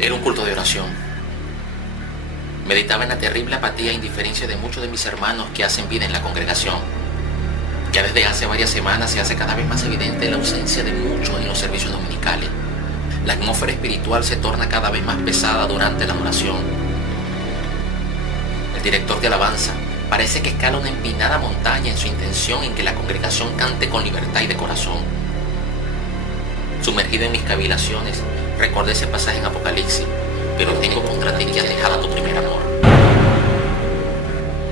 Era un culto de oración. Meditaba en la terrible apatía e indiferencia de muchos de mis hermanos que hacen vida en la congregación. Ya desde hace varias semanas se hace cada vez más evidente la ausencia de muchos en los servicios dominicales. La atmósfera espiritual se torna cada vez más pesada durante la oración. El director de alabanza parece que escala una empinada montaña en su intención en que la congregación cante con libertad y de corazón. Sumergido en mis cavilaciones, recordé ese pasaje en Apocalipsis: pero tengo contra ti que has dejado tu primer amor.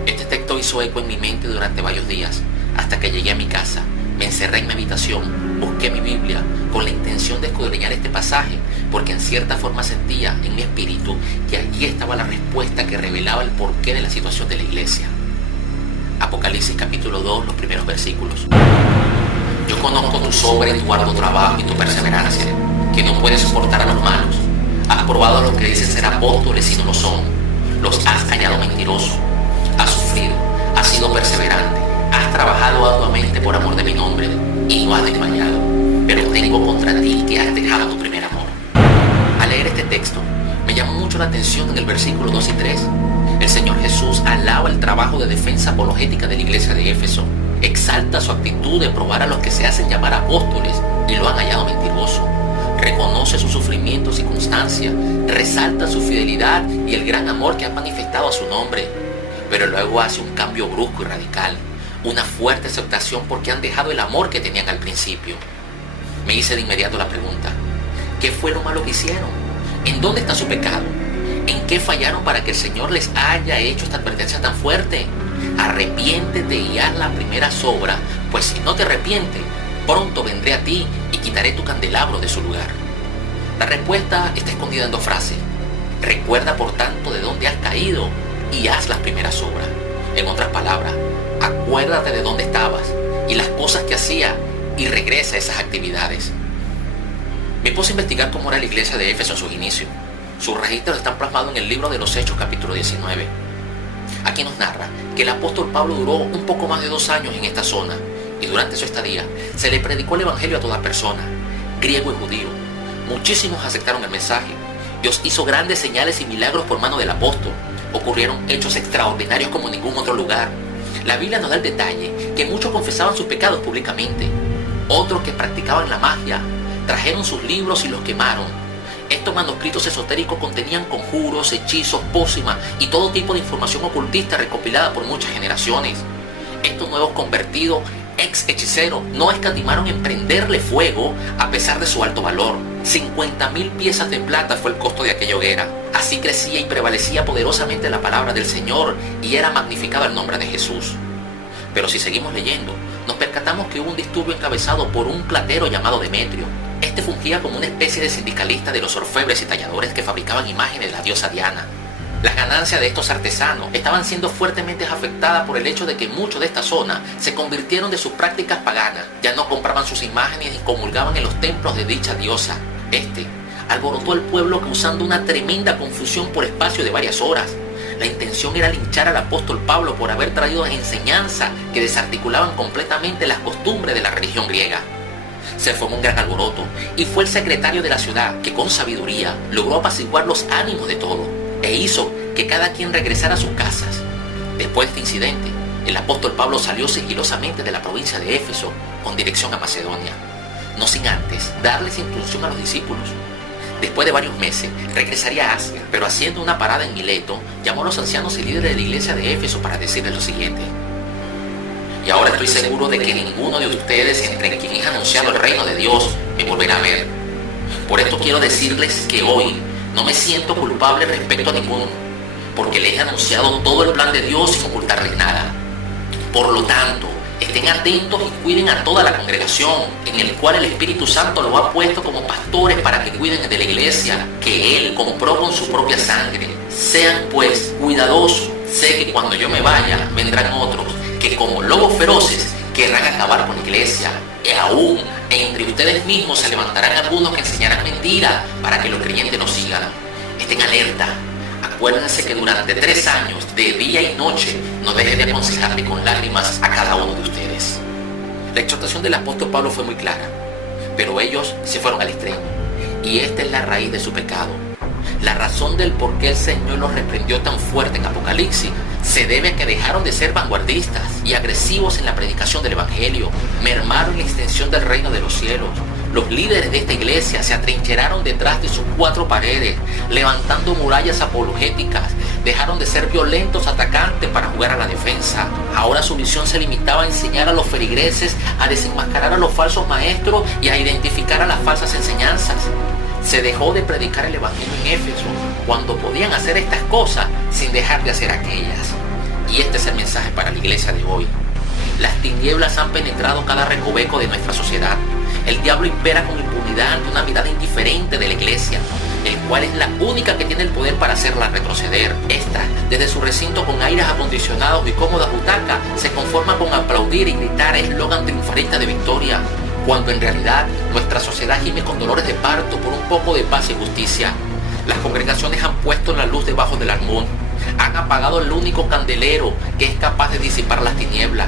Este texto hizo eco en mi mente durante varios días, hasta que llegué a mi casa, me encerré en mi habitación, busqué mi Biblia con la intención de escudriñar este pasaje, porque en cierta forma sentía en mi espíritu que allí estaba la respuesta que revelaba el porqué de la situación de la iglesia. Apocalipsis capítulo 2, los primeros versículos. Yo conozco tus obras y tu arduo trabajo y tu perseverancia, que no puedes soportar a los malos. Has probado a los que dicen ser apóstoles y no lo son. Los has hallado mentirosos. Has sufrido, has sido perseverante, has trabajado arduamente por amor de mi nombre y no has desmayado. Pero tengo contra ti que has dejado tu primer amor. Al leer este texto, me llamó mucho la atención en el versículo 2 y 3. El Señor Jesús alaba el trabajo de defensa apologética de la iglesia de Éfeso. Exalta su actitud de probar a los que se hacen llamar apóstoles y lo han hallado mentiroso. Reconoce sus sufrimientos y constancia, resalta su fidelidad y el gran amor que han manifestado a su nombre, pero luego hace un cambio brusco y radical, una fuerte aceptación porque han dejado el amor que tenían al principio. Me hice de inmediato la pregunta: ¿qué fue lo malo que hicieron? ¿En dónde está su pecado? ¿En qué fallaron para que el Señor les haya hecho esta advertencia tan fuerte? Arrepiéntete y haz las primeras obras, pues si no te arrepientes, pronto vendré a ti y quitaré tu candelabro de su lugar. La respuesta está escondida en dos frases. Recuerda por tanto de dónde has caído y haz las primeras obras. En otras palabras, acuérdate de dónde estabas y las cosas que hacías y regresa a esas actividades. Me puse a investigar cómo era la iglesia de Éfeso en sus inicios. Sus registros están plasmados en el libro de los Hechos capítulo 19. Aquí nos narra que el apóstol Pablo duró un poco más de 2 años en esta zona, y durante su estadía se le predicó el evangelio a toda persona, griego y judío. Muchísimos aceptaron el mensaje. Dios hizo grandes señales y milagros por mano del apóstol. Ocurrieron hechos extraordinarios como en ningún otro lugar. La Biblia nos da el detalle que muchos confesaban sus pecados públicamente. Otros que practicaban la magia trajeron sus libros y los quemaron. Estos manuscritos esotéricos contenían conjuros, hechizos, pócimas y todo tipo de información ocultista recopilada por muchas generaciones. Estos nuevos convertidos ex hechiceros no escatimaron en prenderle fuego a pesar de su alto valor. 50.000 piezas de plata fue el costo de aquella hoguera. Así crecía y prevalecía poderosamente la palabra del Señor y era magnificado el nombre de Jesús. Pero si seguimos leyendo, nos percatamos que hubo un disturbio encabezado por un platero llamado Demetrio. Este fungía como una especie de sindicalista de los orfebres y talladores que fabricaban imágenes de la diosa Diana. Las ganancias de estos artesanos estaban siendo fuertemente afectadas por el hecho de que muchos de esta zona se convirtieron de sus prácticas paganas. Ya no compraban sus imágenes ni comulgaban en los templos de dicha diosa. Este alborotó al pueblo causando una tremenda confusión por espacio de varias horas. La intención era linchar al apóstol Pablo por haber traído enseñanzas que desarticulaban completamente las costumbres de la religión griega. Se formó un gran alboroto y fue el secretario de la ciudad que con sabiduría logró apaciguar los ánimos de todos e hizo que cada quien regresara a sus casas. Después de este incidente, el apóstol Pablo salió sigilosamente de la provincia de Éfeso con dirección a Macedonia, no sin antes darles instrucción a los discípulos. Después de varios meses, regresaría a Asia, pero haciendo una parada en Mileto, llamó a los ancianos y líderes de la iglesia de Éfeso para decirles lo siguiente: y ahora estoy seguro de que ninguno de ustedes entre quienes ha anunciado el reino de Dios me volverá a ver. Por esto quiero decirles que hoy no me siento culpable respecto a ninguno, porque les he anunciado todo el plan de Dios sin ocultarles nada. Por lo tanto, estén atentos y cuiden a toda la congregación, en el cual el Espíritu Santo los ha puesto como pastores para que cuiden de la iglesia que Él compró con su propia sangre. Sean pues cuidadosos. Sé que cuando yo me vaya, vendrán otros que como lobos feroces querrán acabar con la iglesia. Y aún entre ustedes mismos se levantarán algunos que enseñarán mentiras para que los creyentes nos sigan. Estén alerta. Acuérdense que durante 3 años, de día y noche, no dejen de aconsejarle con lágrimas a cada uno de ustedes. La exhortación del apóstol Pablo fue muy clara, pero ellos se fueron al extremo. Y esta es la raíz de su pecado. La razón del por qué el Señor los reprendió tan fuerte en Apocalipsis se debe a que dejaron de ser vanguardistas y agresivos en la predicación del Evangelio, mermaron la extensión del reino de los cielos. Los líderes de esta iglesia se atrincheraron detrás de sus cuatro paredes, levantando murallas apologéticas. Dejaron de ser violentos atacantes para jugar a la defensa. Ahora su visión se limitaba a enseñar a los feligreses a desenmascarar a los falsos maestros y a identificar a las falsas enseñanzas. Se dejó de predicar el Evangelio en Éfeso, cuando podían hacer estas cosas sin dejar de hacer aquellas. Y este es el mensaje para la iglesia de hoy. Las tinieblas han penetrado cada recoveco de nuestra sociedad. El diablo impera con impunidad ante una mirada indiferente de la iglesia, el cual es la única que tiene el poder para hacerla retroceder. Esta, desde su recinto con aires acondicionados y cómodas butacas, se conforma con aplaudir y gritar eslogan triunfalista de victoria, cuando en realidad nuestra sociedad gime con dolores de parto por un poco de paz y justicia. Las congregaciones han puesto la luz debajo del armón, han apagado el único candelero que es capaz de disipar las tinieblas.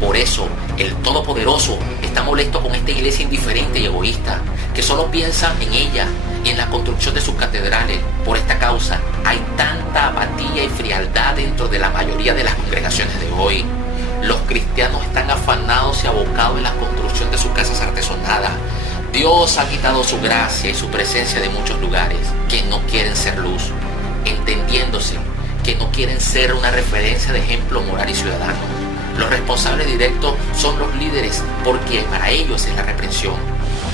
Por eso, el Todopoderoso está molesto con esta iglesia indiferente y egoísta, que solo piensa en ella y en la construcción de sus catedrales. Por esta causa, hay tanta apatía y frialdad dentro de la mayoría de las congregaciones de hoy. Los cristianos están afanados y abocados en la construcción de sus casas artesonadas. Dios ha quitado su gracia y su presencia de muchos lugares que no quieren ser luz, entendiéndose que no quieren ser una referencia de ejemplo moral y ciudadano. Los responsables directos son los líderes, porque para ellos es la reprensión.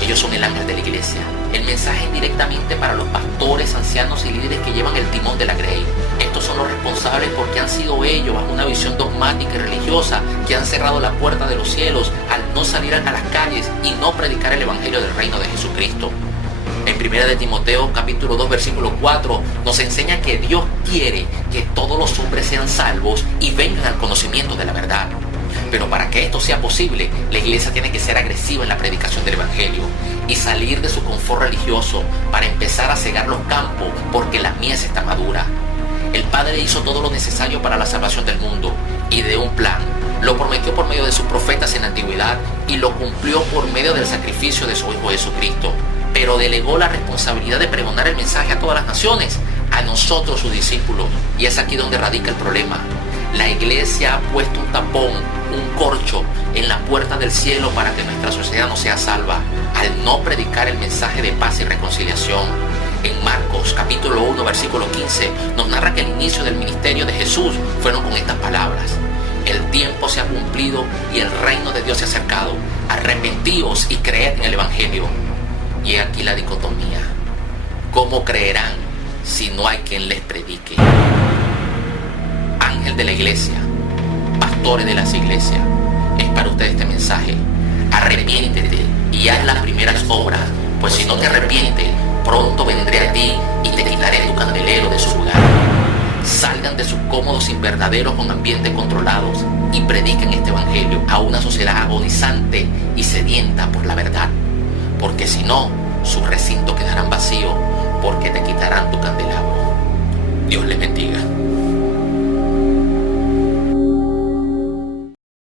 Ellos son el ángel de la iglesia. El mensaje es directamente para los pastores, ancianos y líderes que llevan el timón de la grey. Estos son los responsables porque han sido ellos, bajo una visión dogmática y religiosa, que han cerrado la puerta de los cielos al no salir a las calles y no predicar el evangelio del reino de Jesucristo. En 1 de Timoteo capítulo 2 versículo 4 nos enseña que Dios quiere que todos los hombres sean salvos y vengan al conocimiento de la verdad. Pero para que esto sea posible, la iglesia tiene que ser agresiva en la predicación del evangelio y salir de su confort religioso para empezar a cegar los campos, porque la mies está madura. El Padre hizo todo lo necesario para la salvación del mundo y de un plan. Lo prometió por medio de sus profetas en la antigüedad y lo cumplió por medio del sacrificio de su Hijo Jesucristo. Pero delegó la responsabilidad de pregonar el mensaje a todas las naciones, a nosotros sus discípulos. Y es aquí donde radica el problema. La iglesia ha puesto un tapón, un corcho en la puerta del cielo para que nuestra sociedad no sea salva, al no predicar el mensaje de paz y reconciliación. En Marcos capítulo 1 versículo 15 nos narra que el inicio del ministerio de Jesús fueron con estas palabras: el tiempo se ha cumplido y el reino de Dios se ha acercado. Arrepentíos y creed en el evangelio. Y aquí la dicotomía: ¿cómo creerán si no hay quien les predique? Ángel de la iglesia, pastores de las iglesias, es para ustedes este mensaje. Arrepiéntete y haz las primeras obras, pues si no te arrepientes, pronto vendré a ti y te quitaré tu candelero de su lugar. Salgan de sus cómodos invernaderos con ambientes controlados y prediquen este evangelio a una sociedad agonizante y sedienta por la verdad. Porque si no, sus recintos quedarán vacíos, porque te quitarán tu candelabro. Dios les bendiga.